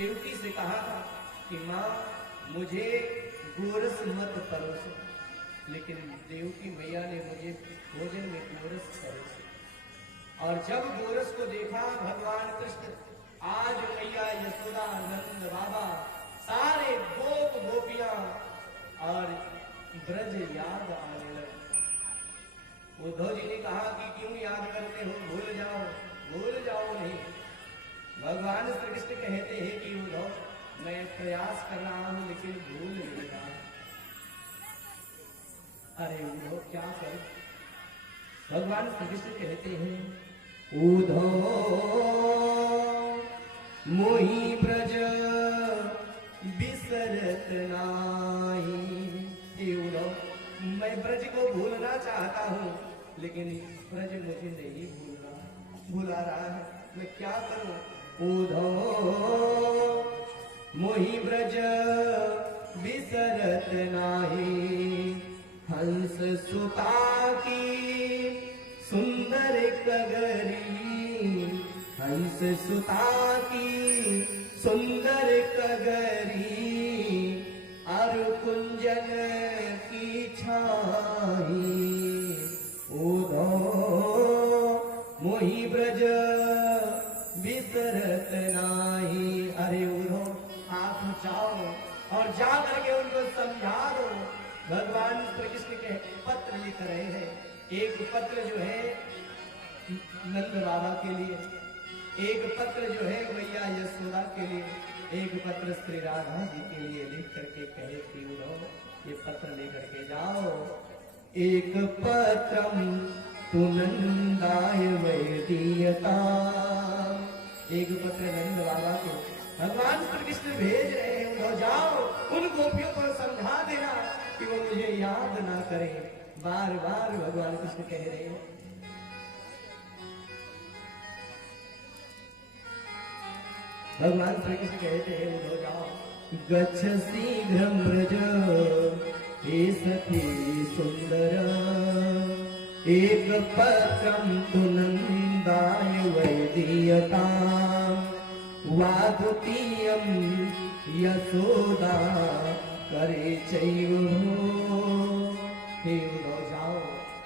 देवकी से कहा था कि माँ मुझे गोरस मत परोसो, लेकिन देवकी मैया ने मुझे भोजन में गोरस परोसे। और जब गोरस को देखा भगवान कृष्ण, आज मैया यशोदा, नंद बाबा, सारे गोप गोपियां और ब्रज याद आने लगे। उद्धव जी ने कहा कि क्यों याद करते हो, भूल जाओ नहीं। भगवान श्री कृष्ण कहते हैं कि उद्धव मैं प्रयास कर रहा हूं लेकिन भूल नहीं रहा। अरे उद्धव क्या कर, भगवान श्री कृष्ण कहते हैं उद्धव मोहि ब्रज बिसरत नाही। उद्धव मैं ब्रज को भूलना चाहता हूं लेकिन ब्रज मुझे नहीं भुला रहा है, मैं क्या करूं। उद्धव मोहि ब्रज बिसरत नाही, हंस सुता की सुंदर कगरी, हंस सुता की सुंदर कगरी, अर कुंजन की छाई। उद्धव मोहि ब्रज बिसरत नाही। अरे उद्धव हाथ उठाओ और जा करके उनको समझा दो। भगवान श्री कृष्ण के पत्र लिख रहे हैं। एक पत्र जो है नंद बाबा के लिए, एक पत्र जो है मैया यशोदा के लिए, एक पत्र श्री राधा जी के लिए लिख करके कहे कि उद्धव ये पत्र लेकर के जाओ। एक पत्रम तु नंदाय वैदीयता, एक पत्र नंद बाबा को भगवान श्री कृष्ण भेज रहे हैं। उद्धव जाओ उन गोपियों को समझा देना कि वो मुझे याद ना करें। बार बार भगवान कृष्ण कह रहे हैं। भगवान श्री कृष्ण कहते हैं उद्धव जाओ। गच्छ शीघ्रं व्रज हे सखी सुंदर, एक पत्रं तु नंदाय वैदीयता, वादुतीयं यशोदा करे चैव। हे उद्धव जाओ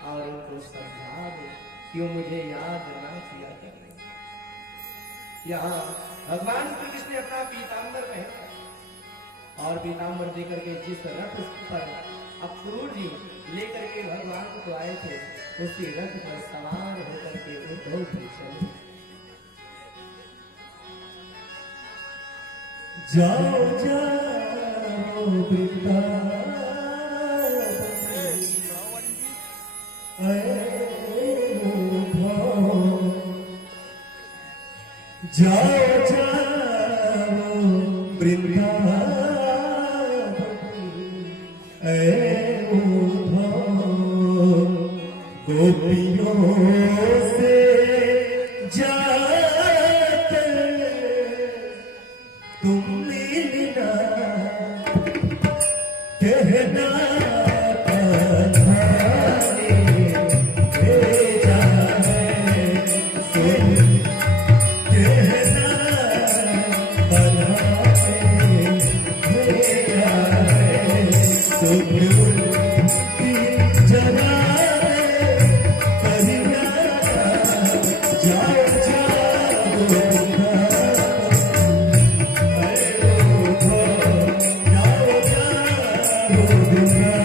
और उनको समझा दो क्यों मुझे याद ना किया करें। यहाँ भगवान श्री कृष्ण ने अपना पीताम्बर पहना और पीताम्बर देकर के जिस रथ पर अक्रूर जी लेकर के भगवान को आए थे उसी रथ पर सवार होकर के उद्धव जी चले। जाओ जाओ वृंदावन, जाओ जाओ वृंदावन, गोपियों से जाकर तुम मिलना, कहना Thank you.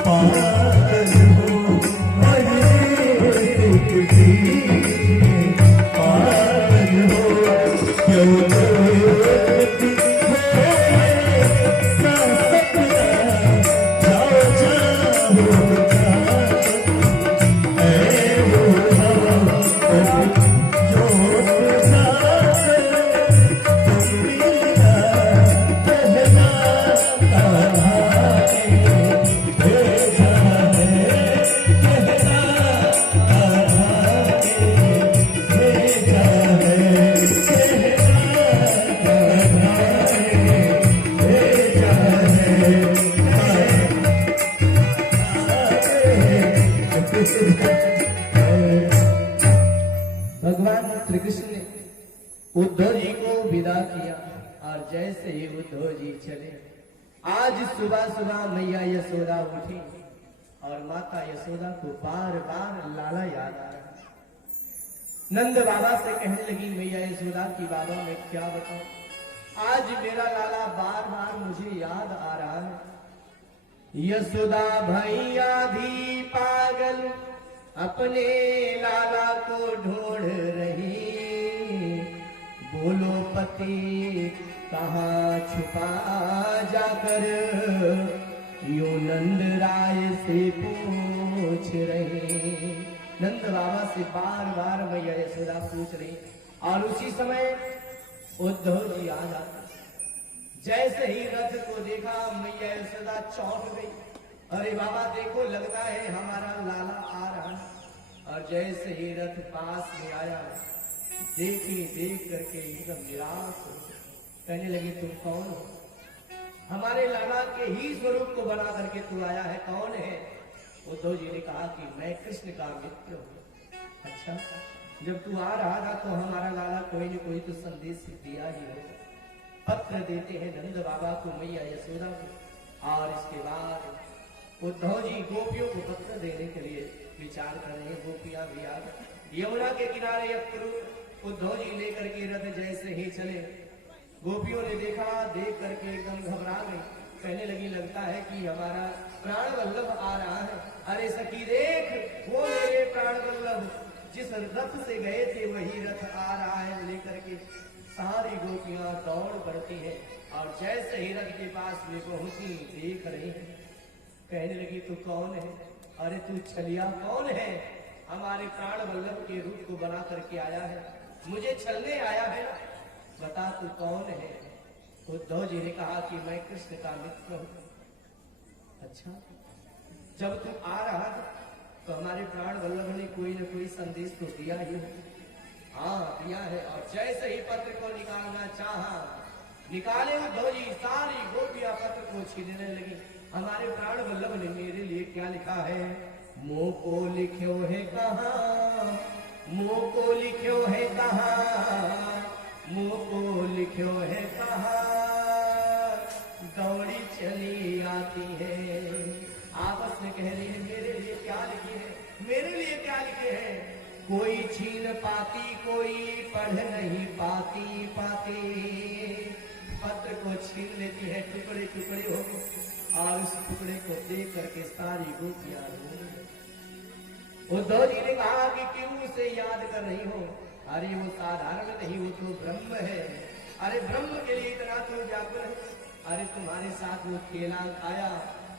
पागल हो अरे सुख दीजिए पागल हो क्यों देखती है सपना जाओ जाओ ऐ वो हवा जो भगवान श्री कृष्ण ने उद्धव जी को विदा किया और जैसे ही उद्धव जी चले, आज सुबह सुबह मैया यशोदा उठी और माता यशोदा को बार बार लाला याद आ रहा। नंद बाबा से कहने लगी मैया यशोदा की बाबा मैं क्या बताऊं, आज मेरा लाला बार बार मुझे याद आ रहा है। यशोदा भैया धी पागल अपने लाला को ढूंढ रही, बोलो पति कहाँ छुपा जाकर यूं नंद राय से पूछ रहे। नंद बाबा से बार बार मैया यशोदा पूछ रही और उसी समय उद्धव जी आ जाते। जैसे ही रथ को देखा मैया यशोदा चौंक गई, अरे बाबा देखो लगता है हमारा लाला आ रहा है। और जैसे ही रथ पास में आया देख करके एकदम निराश हो कहने लगी तुम कौन हो, हमारे लाला के ही स्वरूप को बना करके तू आया है, कौन है। उद्धव जी ने कहा कि मैं कृष्ण का मित्र हूं। अच्छा, जब तू आ रहा था तो हमारा लाला कोई न कोई तो संदेश दिया ही होगा। पत्र देते हैं नंद बाबा को मैया यशोदा को और इसके बाद उद्धव जी गोपियों को पत्र देने के लिए विचार कर रहे हैं। गोपियां भी आ गई यमुना के किनारे उद्धव जी लेकर के रथ जैसे ही चले, गोपियों ने देखा, देख करके एकदम घबरा गई, कहने लगी लगता है कि हमारा प्राण वल्लभ आ रहा है। अरे सखी देख वो मेरे प्राण वल्लभ जिस रथ से गए थे वही रथ आ रहा है लेकर के। सारी गोपियां दौड़ पड़ती हैं और जैसे ही रथ के पास में पहुंची देख रही है, कहने लगी तू कौन है, अरे तू छलिया कौन है, हमारे प्राण वल्लभ के रूप को बना करके आया है, मुझे छलने आया है, बता तू कौन है। उद्धव जी ने कहा कि मैं कृष्ण का मित्र हूं। अच्छा, जब तू आ रहा था तो हमारे प्राण वल्लभ ने कोई न कोई संदेश तो दिया ही है। हाँ दिया है। और जैसे ही पत्र को निकालना चाहा, निकाले उद्धव जी, सारी गोपियां पत्र को छीनने लगी। हमारे प्राण वल्लभ ने मेरे लिए क्या लिखा है, मुंह को लिख्यो है कहाँ, मुंह को लिख्यो है कहाँ, मुंह को लिख्यो है कहाँ, दौड़ी चली आती है। आपस में कह रही है मेरे लिए क्या लिखी है, मेरे लिए क्या लिखे है। कोई छीन पाती कोई पढ़ नहीं पाती पाती, पत्र को छीन लेती है, टुकड़े टुकड़े हो गए और उस टुकड़े को देख करके सारी गोपियां रो रही। उद्धव जी ने कहा कि क्यों उसे याद कर रही हो, अरे वो साधारण नहीं, वो तो ब्रह्म है। अरे ब्रह्म के लिए इतना तो व्याकुल है। अरे तुम्हारे साथ वो केला खाया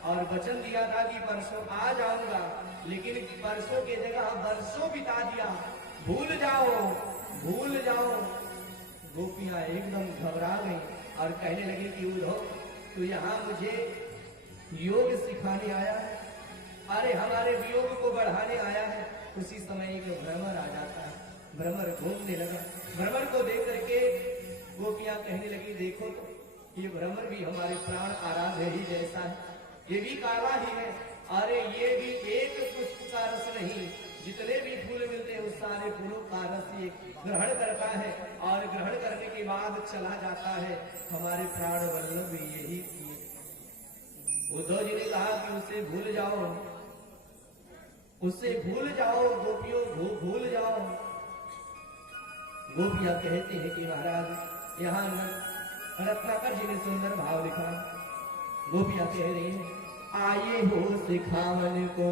और वचन दिया था कि परसों आ जाऊंगा, लेकिन परसों के जगह बरसों बिता दिया, भूल जाओ भूल जाओ। गोपियां एकदम घबरा गई और कहने लगी कि उद्धव तू यहाँ मुझे योग सिखाने आया है, अरे हमारे वियोग को बढ़ाने आया है। उसी समय एक भ्रमर आ जाता है, भ्रमर घूमने लगा। भ्रमर को देख करके गोपियां कहने लगी देखो तो ये भ्रमर भी हमारे प्राण आराध्य ही जैसा है, ये भी काला ही है। अरे ये भी एक पुष्प का रस नहीं, जितने भी फूल मिलते हैं उस सारे फूलों का रस ये ग्रहण करता है और ग्रहण करने के बाद चला जाता है। हमारे प्राण वल्लभ यही किए। उद्धव जी ने कहा कि उसे भूल जाओ, उससे भूल जाओ, गोपियों भूल जाओ। गोपियां कहते हैं कि महाराज यहाँ रत्नाकर जी ने सुंदर भाव लिखा। गोपियां कह रही है सिखावन को।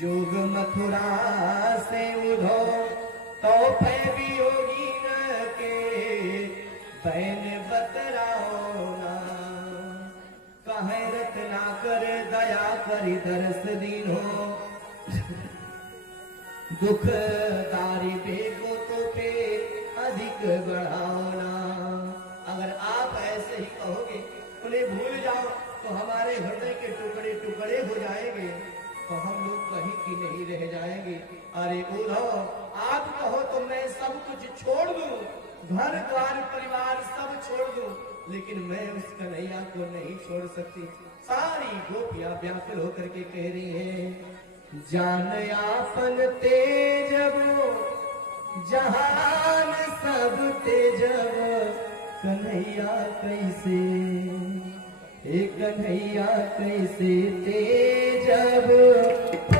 जोग मथुरा से उधो तो फै वियोगी न के बैन बतराओ ना। कहे रत्ना कर दया करी दरस दीनो दुख तारी बेगो तो पे अधिक बढ़ाओ ना। अगर आप ऐसे ही कहोगे उन्हें भूल जाओ तो हमारे हृदय के टुकड़े टुकड़े हो जाएंगे, तो हम लोग कहीं की नहीं रह जाएंगे। अरे उद्धव आप कहो तो मैं सब कुछ छोड़ दूं, घर द्वार परिवार सब छोड़ दूं, लेकिन मैं उस कन्हैया को नहीं छोड़ सकती। सारी गोपियां व्याकुल होकर के कह रही है, जान आपन तेजबो जहान सब तेजब कन्हैया कैसे, हे कन्हैया कैसे तेजब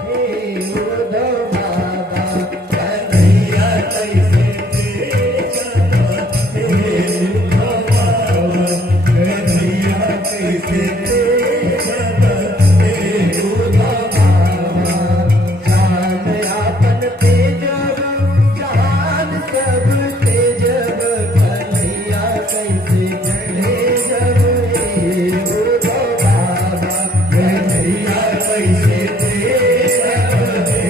हे उद्धव बाबा कन्हैया कैसे तेजब हे उद्धव बाबा कन्हैया कैसे तेजब हे उद्धव बाबा। जान आपन तेजब जहान सब तेजब कन्हैया कैसे तेजब हे उद्धव बाबा कन्हैया कैसे तेजब हे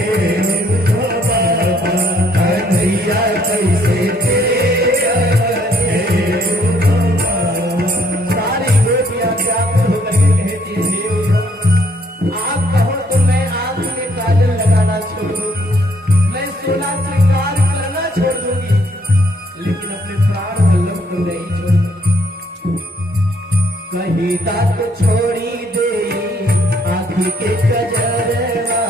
उद्धव बाबा कन्हैया कैसे तेजब हे उद्धव बाबा। सारी गोपियां व्याकुल होकर के कहती है, हे उद्धव आप कहो तो मैं आंख में काजल लगाना छोड़ दूंगी, मैं सोना श्रृंगार करना छोड़ दूंगी, लेकिन अपने प्राण वल्लभ को नहीं छोड़ूंगी। कहीं दात छोड़ी दे आँखी के कजरवा,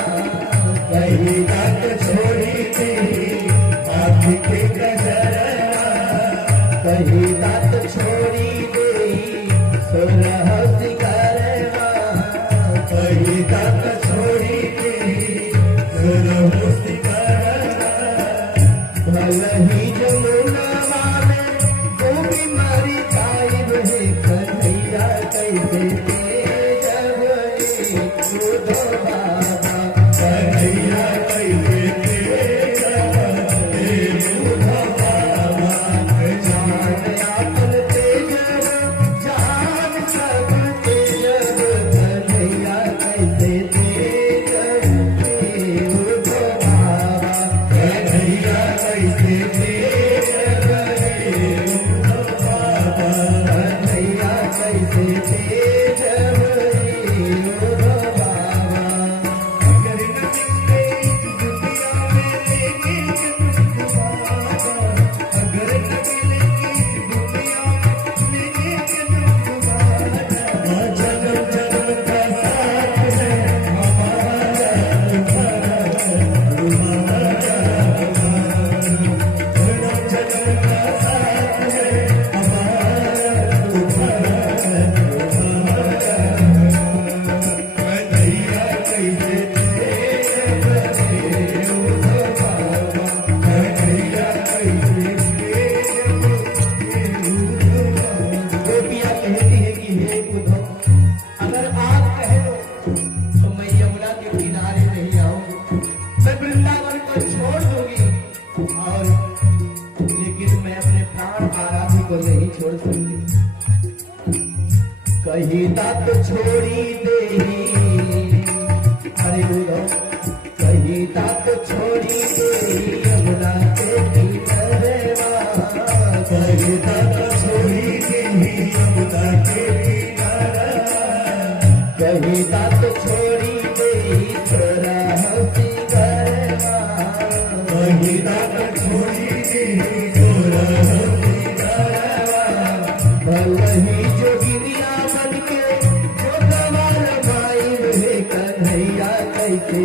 कहीं दात छोड़ी दे आँखी के कजरवा, कहीं दात छोड़ी दे सोलह सिंगारवा, कहीं दात छोड़ी दे सोलह सिंगारवा। भलही जमुनवा में गोपी मारी खाई रहे कन्हैया कैसे तेजब हे उद्धव बाबा कन्हैया कैसे तेजब हे उद्धव बाबा। जान आपन तेजब जहान सब तेजब कन्हैया कैसे तेजब हे उद्धव बाबा कन्हैया कैसे तेजब हे उद्धव बाबा कन्हैया कैसे तेजब हे उद्धव बाबा। अगर न मिले इस दुनिया में लेके जन्म बाबा, अगर न मिले इस दुनिया में लेके जन्म बाबा, जन्म जन्म का साथ है हमारा तुम्हारा, जन्म जन्म का साथ है हमारा तुम्हारा। कन्हैया कैसे तेजब हे उद्धव बाबा कन्हैया कैसे तेजब हे उद्धव बाबा। गोपियां कहती है कि हे उद्धव अगर आप कह दो तो मैं यमुना के किनारे नहीं आऊंगी, मैं वृंदावन को छोड़ दूंगी, और लेकिन मैं अपने प्राण आराध्य को नहीं छोड़ सकती। कहीं दात छोड़ी दे अरे उद्धव कहीं दात छोड़ी दे यमुना के किनारवा, कहीं दात छोड़ी दे यमुना के किनारवा, कहीं दात छोड़ी दे छोरा सिंगारवा, कहीं दात छोड़ी दे छोरा सिंगारवा। भलही जोगिनिया बनके जो कमाल माई रे कन्हैया कैसे